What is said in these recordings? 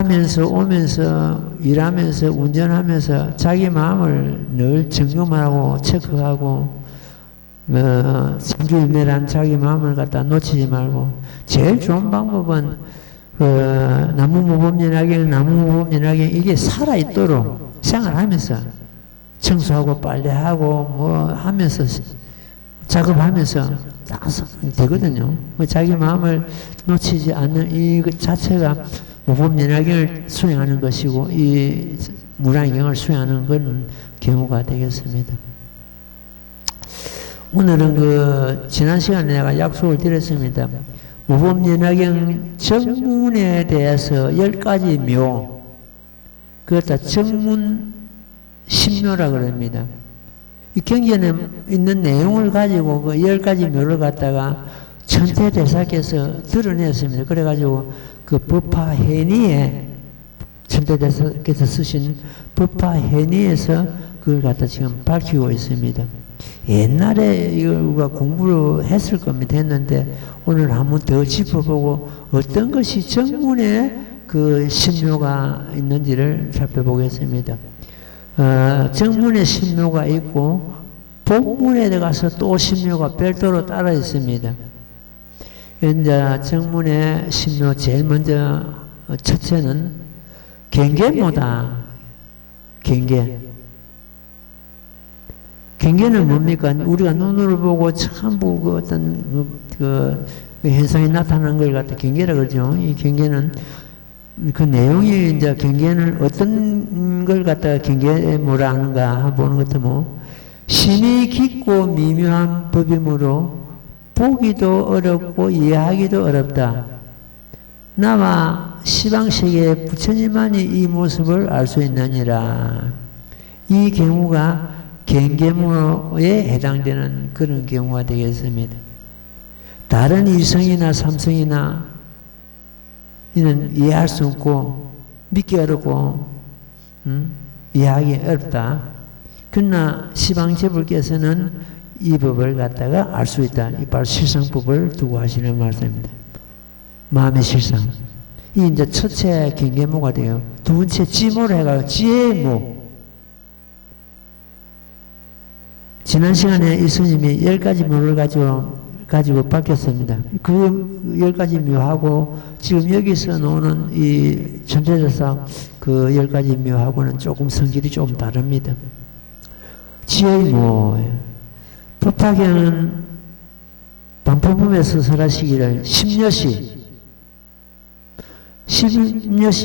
하면서 오면서 일하면서 운전하면서 자기 마음을 늘 점검하고 체크하고 성주일매란 자기 마음을 갖다 놓치지 말고 제일 좋은 방법은 나무모범연합경 이게 살아있도록 생활하면서 청소하고 빨래하고 뭐 하면서 작업하면서 다 되거든요. 자기 마음을 놓치지 않는 이 자체가 모범연합경을 수행하는 것이고 이 무량경을 수행하는 건 경우가 되겠습니다. 오늘은 지난 시간에 내가 약속을 드렸습니다. 모범연합경 정문에 대해서 10가지 묘, 그것다 정문 신묘라 그럽니다. 이 경전에 있는 내용을 가지고 그 10가지 묘를 갖다가 천태대사께서 드러냈습니다. 그래가지고 그 법화해니에 천태대사께서 쓰신 법화해니에서 그걸 갖다 지금 밝히고 있습니다. 옛날에 이거 공부를 했을 겁니다. 했는데 오늘 한번 더 짚어보고 어떤 것이 정문에 그 신묘가 있는지를 살펴보겠습니다. 정문에 신묘가 있고 본문에 가서 또 신묘가 별도로 따라 있습니다. 이제 정문의 신묘 제일 먼저 첫째는 경계모다. 경계는 뭡니까? 우리가 눈으로 보고 전부 그 어떤 그 현상이 나타나는 걸 갖다 경계라 그러죠. 이 경계는 그 내용이 이제 경계는 어떤 걸 갖다가 경계모라 하는가 보는 것도 뭐 심이 깊고 미묘한 법이므로 보기도 어렵고 이해하기도 어렵다. 나와 시방세계의 부처님만이 이 모습을 알 수 있느니라. 이 경우가 경계모에 해당되는 그런 경우가 되겠습니다. 다른 이성이나 삼성이나 이는 이해할 수 없고 믿기 어렵고 이해하기 어렵다. 그러나 시방제불께서는 이 법을 갖다가 알 수 있다. 이 바로 실상법을 두고 하시는 말씀입니다. 마음의 실상. 이 이제 첫째 경계모가 돼요. 두 번째 지모를 해가지고 지혜모. 지난 시간에 이 스님이 10가지 묘를 가지고 밝혔습니다. 그 10가지 묘하고 지금 여기서 나오는 이 천태대사 그 10가지 묘하고는 조금 성질이 좀 다릅니다. 지혜의 모. 법화경은 반포품에서 설하시기를 10녀시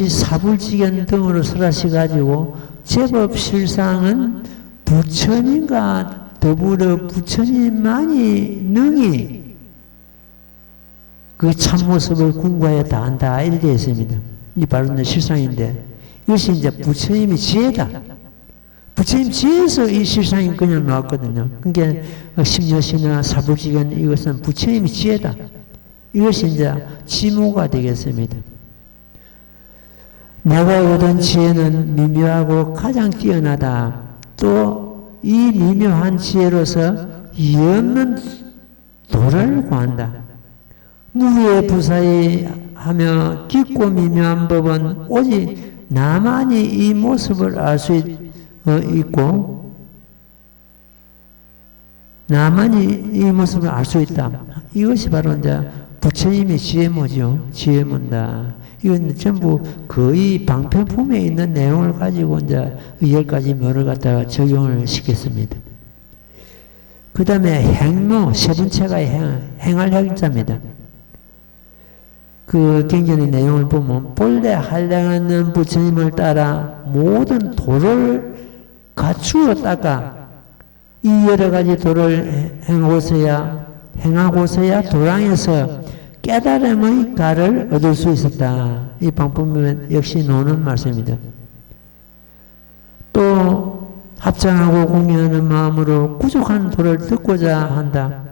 사불지견 등으로 설하시가지고 제법 실상은 부처님과 더불어 부처님만이 능히 그 참모습을 궁과에 다한다 이렇게 되어 있습니다. 이 바로 실상인데 이것이 이제 부처님의 지혜다. 부처님 지혜에서 이 실상이 그냥 나왔거든요. 그러니까 십여시나 사불지견 이것은 부처님의 지혜다. 이것이 이제 지모가 되겠습니다. 내가 얻은 지혜는 미묘하고 가장 뛰어나다. 또 이 미묘한 지혜로서 이없는 도를 구한다. 무의 부사에 하며 깊고 미묘한 법은 오직 나만이 이 모습을 알 수 있고 나만이 이 모습을 알 수 있다. 이것이 바로 이제 부처님의 지혜모죠. 지혜문다. 이건 전부 거의 방편품에 있는 내용을 가지고 이제 10가지 묘를 갖다가 적용을 시켰습니다. 그 다음에 행모, 세 번째가 행할 행자입니다. 그 경전의 내용을 보면 본래 한량하는 부처님을 따라 모든 도를 갖추었다가 이 여러 가지 도를 행하고서야 도량에서 깨달음의 가를 얻을 수 있었다. 이 방법은 역시 나오는 말씀입니다. 또 합장하고 공유하는 마음으로 부족한 도를 듣고자 한다.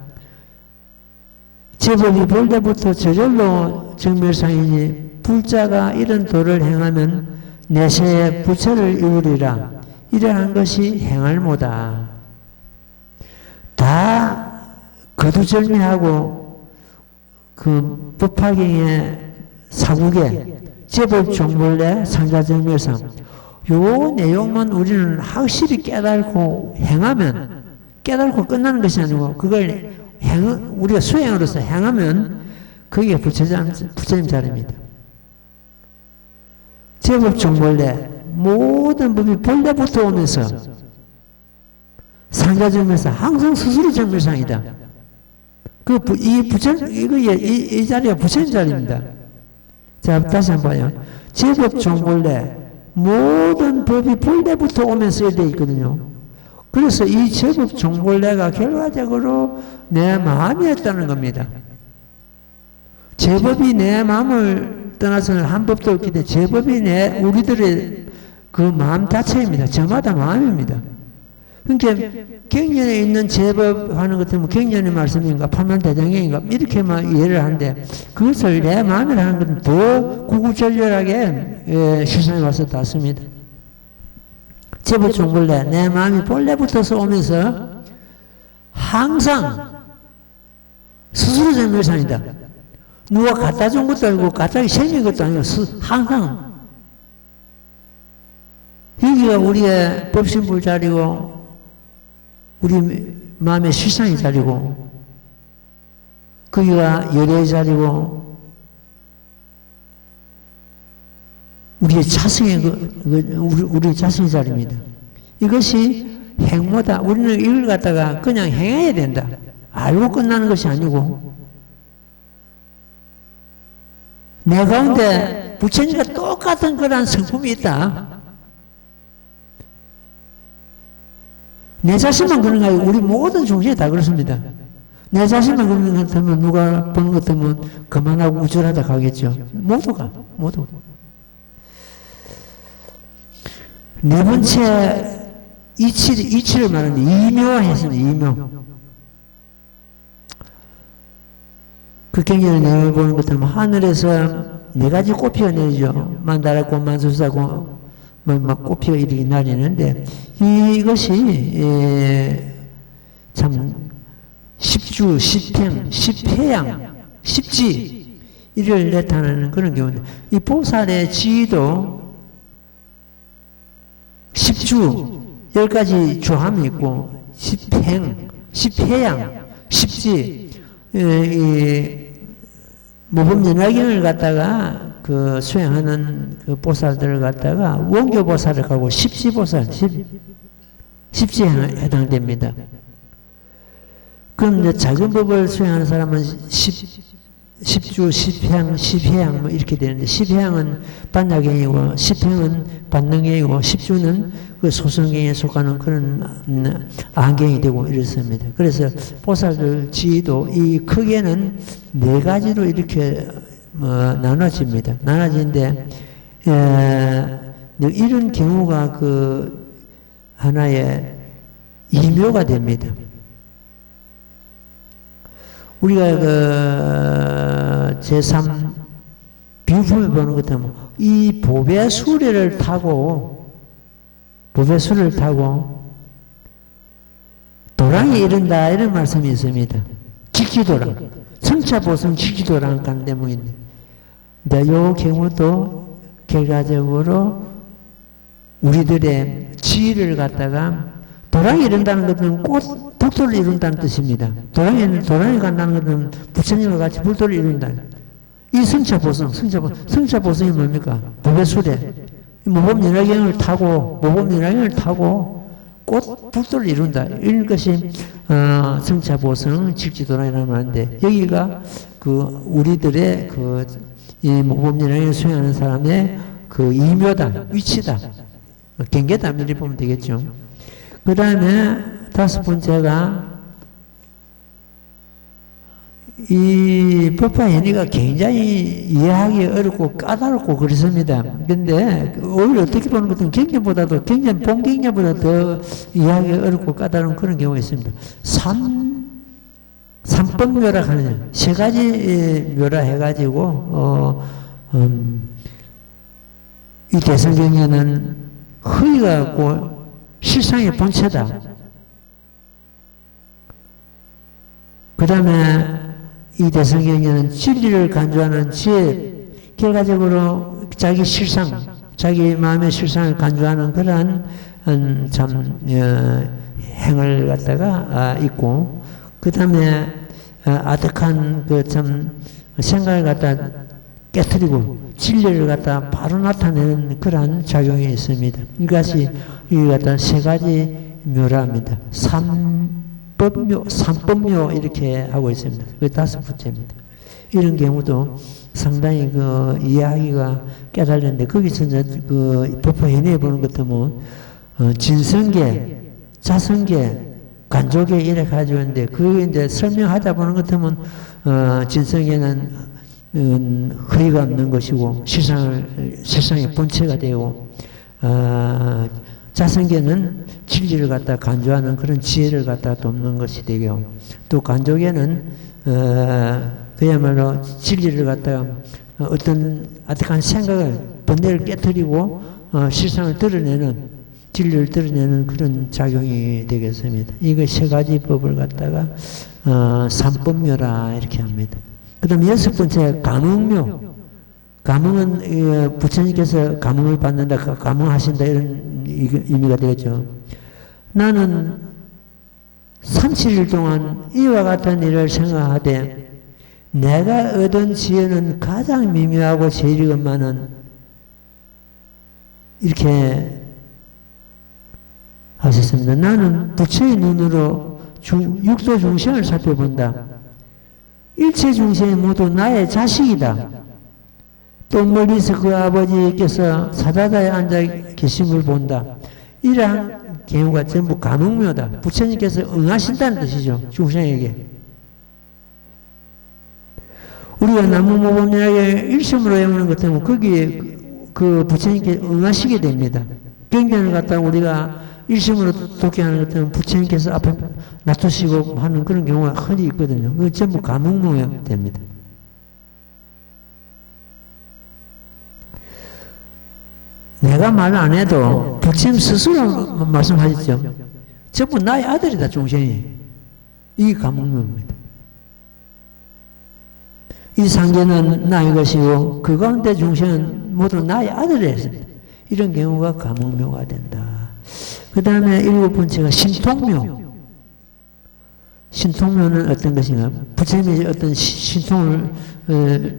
제법이 볼 때부터 저절로 정멸상이니 불자가 이런 도를 행하면 내세에 부처를 이루리라. 이러한 것이 행할모다. 다 거두절미하고 그 법화경의 사국에 제법 종벌내 상자정멸상. 요 내용만 우리는 확실히 깨달고 행하면, 깨달고 끝나는 것이 아니고 그걸 우리가 수행으로서 행하면 그게 부처님 자리입니다. 제법 종벌내 모든 법이 본래부터 오면서 상자정멸상, 항상 스스로 정멸상이다. 이 자리가 부처님 자리입니다. 자, 다시 한번 봐요. 제법 종본래 모든 법이 본래부터 오면서 되어 있거든요. 그래서 이 제법 종본래가 결과적으로 내 마음이었다는 겁니다. 제법이 내 마음을 떠나서는 한 법도 없기 때문에 제법이 우리들의 그 마음 자체입니다. 저마다 마음입니다. 그러니까 경전에 있는 제법 하는 것 같으면 경전의 말씀인가 파면대장경인가 이렇게만 이해를 하는데 그것을 내 마음이라 하는 것은 더 구구절절하게 실상에 와서 닿습니다. 제법 종본래 내 마음이 본래부터서 오면서 항상 스스로 정멸상이다. 누가 갖다 준 것도 아니고 갑자기 생긴 것도 아니고 항상 여기가 우리의 법신불 자리고 우리 마음의 실상의 자리고 거기가 열애의 자리고 우리의 자성의 우리의 자성의 자리입니다. 이것이 행모다. 우리는 이걸 갖다가 그냥 행해야 된다. 알고 끝나는 것이 아니고 내 가운데 부처님과 똑같은 그런 성품이 있다. 내 자신만 그런 거 아니고 우리 모든 종신이 다 그렇습니다. 내 자신만 그런 것 같으면 누가 보는 것 같으면 그만하고 우쭐하다 가겠죠. 모두가. 네 번째 이치를 말하는데 이묘했습니다. 이묘. 그 경전의 내용을 보는 것 같으면 하늘에서 네 가지 꽃피어 내리죠. 만다라꽃, 만수사꽃, 막 꽃피어 이렇게 날리는데 이것이 참 십주, 십행, 십회양, 십지 이를 나타내는 그런 경우인데 이 보살의 지도 십주 10가지 조함이 있고 십행, 십회양, 십지 모범연화경을 갖다가 그 수행하는 그 보살들을 갖다가 원교보살을 가고 십지보살, 십지에 해당됩니다. 그럼 이제 작은 법을 수행하는 사람은 십주, 십향, 십회향 뭐 이렇게 되는데 십회향은 반야경이고 십행은 반능경이고 십주는 그 소성경에 속하는 그런 안경이 되고 이렇습니다. 그래서 보살들 지도 이 크게는 네 가지로 이렇게 나눠집니다. 나눠지는데 이런 경우가 그 하나의 이묘가 됩니다. 우리가 그 제3 비유품을 보는 것 같으면 이 보배 수레를 타고 도랑이 이른다 이런 말씀이 있습니다. 직지도랑 성차보성 직지도랑 가는 대목인데 이 경우도 결과적으로 우리들의 지혜를 갖다가 도랑이 이룬다는 것은 꽃, 불도를 이룬다는 뜻입니다. 도랑이 간다는 것은 부처님과 같이 불도를 이룬다. 이 성차보성이 뭡니까? 보배수레. 모범연화경을 타고 꽃, 불도를 이룬다. 이런 것이 성차보성, 직지도랑이라는 말인데 여기가 그 우리들의 이 모범연화경을 수행하는 사람의 그 이묘다, 위치다, 경계다 이렇게 보면 되겠죠. 그 다음에 다섯 번째가 이 법화연의가 굉장히 이해하기 어렵고 까다롭고 그렇습니다. 근데 오히려 어떻게 보는 것은 본경전보다 더 이해하기 어렵고 까다로운 그런 경우가 있습니다. 삼법묘라 하는 세 가지 묘라 해가지고 이 대성경에는 허위가 없고 실상의 본체다. 그 다음에 이 대성경에는 진리를 간주하는 지혜, 결과적으로 자기 실상, 자기 마음의 실상을 간주하는 그러한 참 행을 갖다가 있고, 그 다음에 아득한 그 참 생각을 갖다 깨뜨리고 진리를 갖다 바로 나타내는 그러한 작용이 있습니다. 이것이 이 갖다 세 가지 묘라 합니다. 삼법묘 이렇게 하고 있습니다. 그 다섯 번째입니다. 이런 경우도 상당히 그 이해하기가 깨달는데, 거기서 이제 그 법화 현해에 보는 것도 뭐 진성계, 자성계, 간조계 이렇게 가지고 있는데, 그 이제 설명하다 보는 것 같으면 진성계는 허위가 없는 것이고 실상의 본체가 되고, 자성계는 진리를 갖다 간주하는 그런 지혜를 갖다 돕는 것이 되고, 또 간조계는 그야말로 진리를 갖다가 어떤 아득한 생각을 번뇌를 깨뜨리고 실상을 드러내는, 진리를 드러내는 그런 작용이 되겠습니다. 이거 세 가지 법을 갖다가 삼법묘라 이렇게 합니다. 그 다음 여섯 번째 감흥묘. 감흥은 부처님께서 감흥을 받는다, 감흥하신다 이런 의미가 되겠죠. 나는 37일 동안 이와 같은 일을 생각하되 내가 얻은 지혜는 가장 미묘하고 제일이건만은 이렇게 하셨습니다. 나는 부처의 눈으로 육도 중생을 살펴본다. 일체 중생이 모두 나의 자식이다. 또 멀리서 그 아버지께서 사다다에 앉아 계심을 본다. 이러한 경우가 전부 감흥묘다. 부처님께서 응하신다는 뜻이죠. 중생에게. 우리가 나무모범연하게 일심으로 외우는 것 때문에 거기에 그 부처님께 응하시게 됩니다. 경전을 갖다가 우리가 일심으로 독해하는 것 때문에 부처님께서 앞에 놔두시고 하는 그런 경우가 흔히 있거든요. 그거 전부 감흥묘가 됩니다. 내가 말 안 해도 부처님 스스로 말씀하셨죠. 전부 나의 아들이다, 중생이. 이게 감흥묘입니다. 이 상계는 나의 것이고 그 가운데 중생은 모두 나의 아들이었습니다. 이런 경우가 감흥묘가 된다. 그 다음에 일곱 번째가 신통묘. 신통묘는 어떤 것인가? 부처님이 어떤 신통을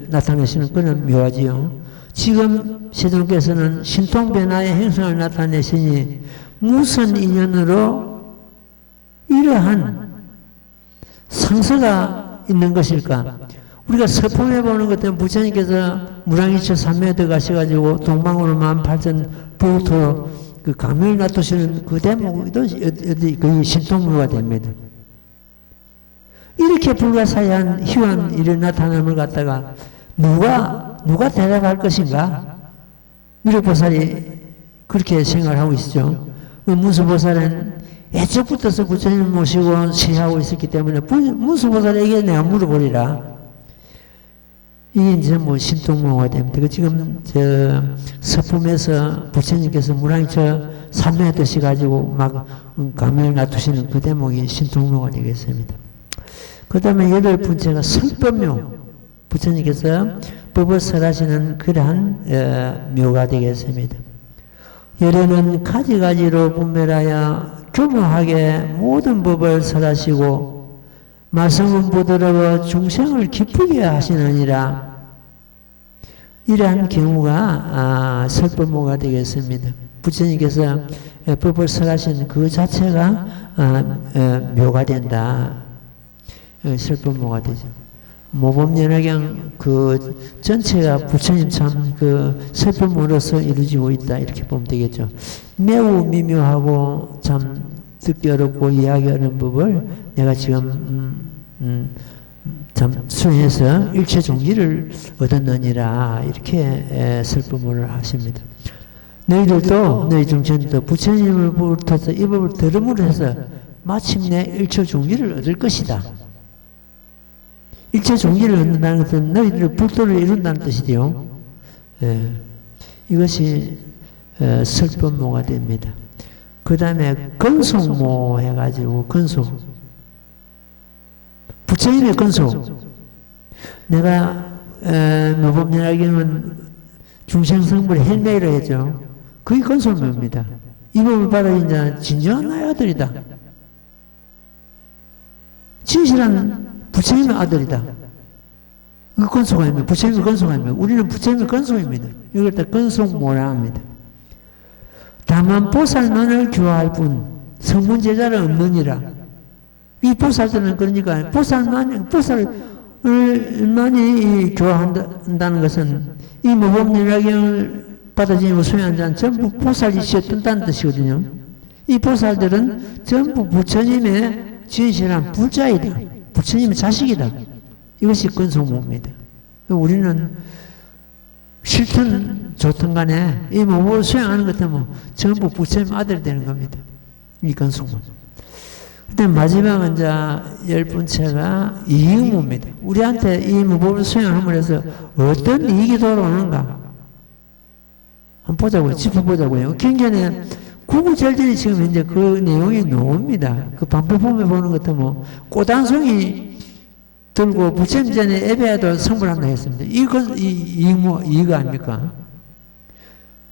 나타내시는 그런 묘하지요. 지금 세존께서는 신통변화의 행성을 나타내시니 무슨 인연으로 이러한 상서가 있는 것일까? 우리가 서품해 보는 것 때문에 부처님께서 무량이처 삼매에 들어가셔가지고 동방으로 18,000부터 그 강명을 놔두시는 그 대목도 거의 신통묘가 됩니다. 이렇게 불가사의한 희한 일을 나타남을 갖다가 누가 대답할 것인가? 미륵보살이 그렇게 생각을 하고 있죠. 문수보살은 애초부터 부처님을 모시고 시하고 있었기 때문에 문수보살에게 내가 물어보리라. 이게 이제 뭐 신통묘가 됩니다. 지금 서품에서 부처님께서 무량이처 삼매에 드셔가지고 막 감명을 놔두시는 그 대목이 신통묘가 되겠습니다. 그 다음에 여덟 번째가 설법묘. 부처님께서 법을 설하시는 그러한 묘가 되겠습니다. 열애는 가지가지로 분별하여 교묘하게 모든 법을 설하시고 말씀은 부드러워 중생을 기쁘게 하시느니라. 이러한 경우가 설법묘가 되겠습니다. 부처님께서 법을 설하신 그 자체가 묘가 된다. 설법묘가 되죠. 모범연화경 그 전체가 부처님 참 그 설법으로서 이루어지고 있다 이렇게 보면 되겠죠. 매우 미묘하고 참 듣기 어렵고 이해하기 어려운 법을 내가 지금 참 수행해서 일체 종기를 얻었느니라 이렇게 설법을 하십니다. 너희들도 너희 중생도 부처님을 부르셔서 이 법을 들음으로 해서 마침내 일체 종기를 얻을 것이다. 일체 종기를 얻는다는 것은 너희들의 불도를 이룬다는 뜻이지요. 이것이 설법묘가 됩니다. 그 다음에 건속모 해가지고 건속. 부처님의 건속. 내가 모범연화경은 중생성불 헬메이로 했죠. 그게 건소묘입니다. 이 법을 받아 이제 진정한 나의 아들이다. 진실한 부처님의 아들이다. 그 건소가입니다. 부처님의 건소가입니다. 우리는 부처님의 건소입니다. 이걸 다 건소모라 합니다. 다만 보살만을 교화할 뿐 성문제자를 없느니라. 이 보살들은 그러니까 보살만이 교화한다는 것은 이 모범연락경을 받아들이고 수행한 자는 전부 보살이셨다는 뜻이거든요. 이 보살들은 전부 부처님의 진실한 불자이다. 부처님의 자식이다. 이것이 건소모입니다. 우리는 싫든 좋든 간에 이 모범을 수행하는 것 때문에 전부 부처님 아들이 되는 겁니다. 이 건소모. 그때 마지막은 이제 10번째가 이익모입니다. 우리한테 이 모범을 수행함으로 해서 어떤 이익이 돌아오는가? 한번 보자고요. 짚어보자고요. 경전에 구구절절히 지금 이제 그 내용이 나옵니다. 그 반포폼에 보는 것도 뭐, 꼬단송이 들고 부처님 전에 예배하도록 성불한다 했습니다. 이건 이익 아닙니까?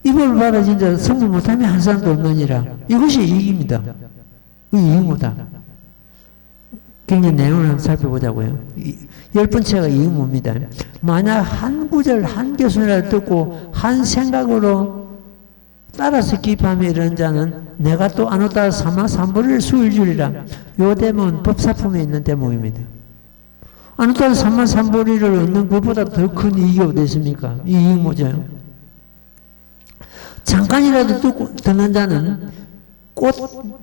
이걸 받아 진짜 성불 못하면 한 사람도 없느니라. 이것이 이익입니다. 이 이익모다. 경전 내용을 한번 살펴보자고요. 10번째가 이익모입니다. 만약 한 구절, 한 교순이라도 듣고 한 생각으로 따라서 기입하며 이런 자는 내가 또 안 오다 삼만삼불을 수일 주리라. 요 대목은 법사품에 있는 대목입니다. 안 오다 삼만삼불을 얻는 것보다 더 큰 이익이 어디 있습니까? 이 이익모죠. 잠깐이라도 듣는 자는 곧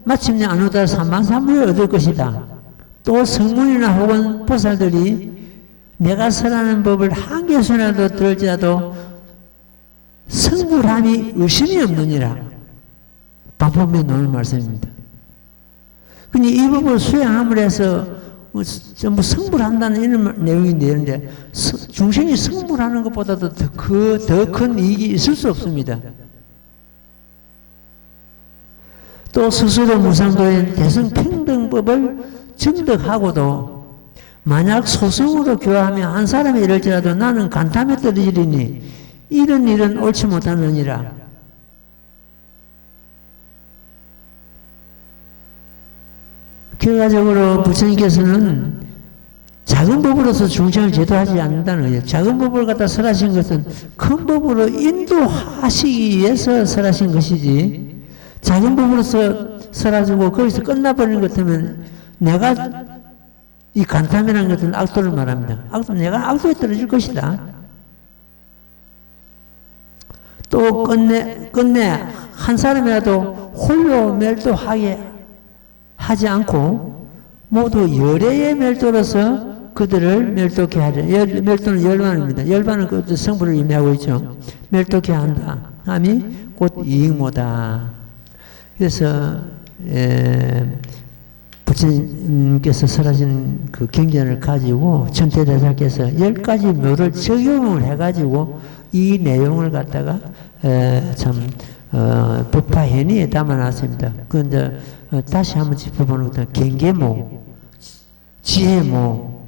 마침내 안 오다 삼만삼불을 얻을 것이다. 또 성문이나 혹은 보살들이 내가 설하는 법을 한 개수라도 들을지라도 성불함이 의심이 없느니라. 반포에 나오는 말씀입니다. 근데 이 법을 수행함을 해서 전부 성불한다는 이런 내용이 되는데 중생이 성불하는 것보다도 더 큰 이익이 있을 수 없습니다. 또 스스로 무상도인 대성평등법을 증득하고도 만약 소승으로 교화하며 한 사람이 이럴지라도 나는 간탐에 떨어지리니 이런 일은 옳지 못하느니라. 결과적으로 부처님께서는 작은 법으로서 중생을 제도하지 않는다는 거예요. 작은 법을 갖다 설하신 것은 큰 법으로 인도하시기 위해서 설하신 것이지 작은 법으로서 설하시고 거기서 끝나버리는 것 같으면 내가 이 간탐이라는 것은 악도를 말합니다. 내가 악도에 떨어질 것이다. 또 끝내 한 사람이라도 홀로 멸도하게 하지 않고 모두 열애의 멸도로서 그들을 멸도케 하려. 멸도는 열반입니다. 열반은 그 성불을 의미하고 있죠. 멸도케 한다 함이 곧 이익모다. 그래서 부처님께서 설하신 그 경전을 가지고 천태대사께서 10가지 묘를 적용을 해가지고 이 내용을 갖다가 참 법화현의에 담아놨습니다. 그런데 다시 한번 짚어보는 것은 경계모, 지혜모,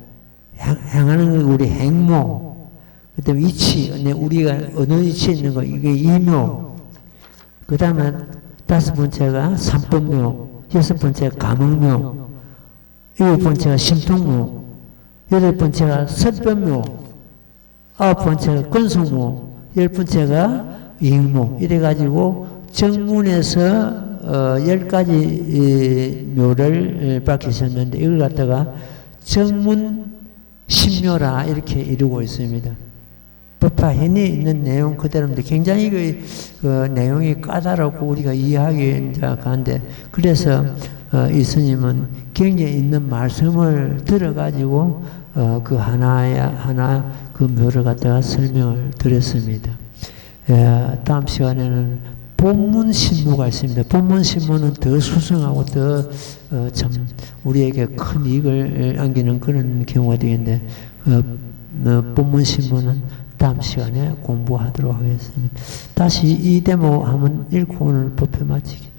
향하는 우리 행모, 그다음에 위치, 우리가 어느 위치에 있는 거 이게 이묘, 그 다음에 5번째가 삼법묘, 6번째가 감흥묘, 7번째가 심통묘, 8번째가 설법묘, 9번째가 건소모, 10번째가 이익모. 이래가지고 정문에서 10가지 묘를 밝히셨는데 이걸 갖다가 정문 신묘라 이렇게 이루고 있습니다. 법화현에 있는 내용 그대로인데 굉장히 그 내용이 까다롭고 우리가 이해하기 한데 그래서 이 스님은 경전에 있는 말씀을 들어가지고 그 하나 그 묘를 갖다가 설명을 드렸습니다. 다음 시간에는 본문신무가 있습니다. 본문신무는 더 수승하고 더 참 우리에게 큰 이익을 안기는 그런 경우가 되겠는데 본문신무는 다음 시간에 공부하도록 하겠습니다. 다시 이 대목 한번 읽고 오늘 법회 마치기.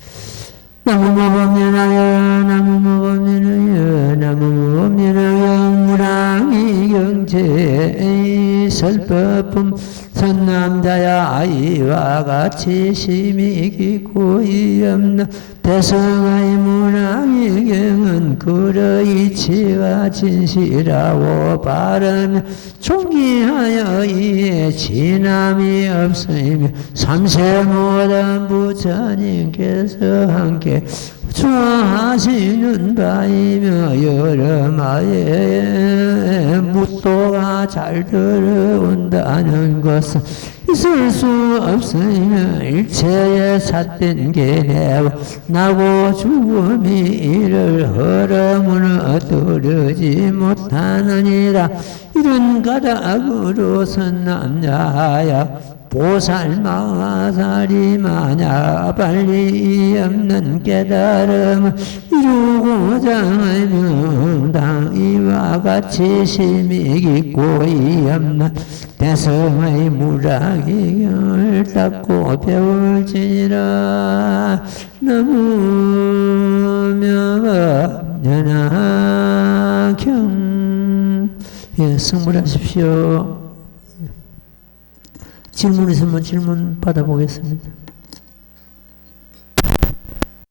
나무모범면하여 나무모범면하여 나무모범면하여 무랑이 경제 설법품 선남자야 이와 같이 심히 깊고 이없는 대성의 문왕의경은 그러 이치가 진실하고 바르며 존귀하여 이에 진함이 없으며 삼세 모든 부처님께서 함께 주하시는 바이며 여름하에 무도가 잘 들어온다는 것은 있을 수 없으며 일체의 삿된 계내와 나고 죽음이 이를 허러무는 얻으르지 못하느니라. 이런 가닥으로선 남자하여 보살마사리 마냐 빨리 없는 깨달음을 이루고자 명당 이와 같이 심히 깊고 이 없는 대성의 무라기경을 닦고 배울지니라. 너무명합연하경. 예, 성불하십시오. 질문 있으면 질문 받아보겠습니다.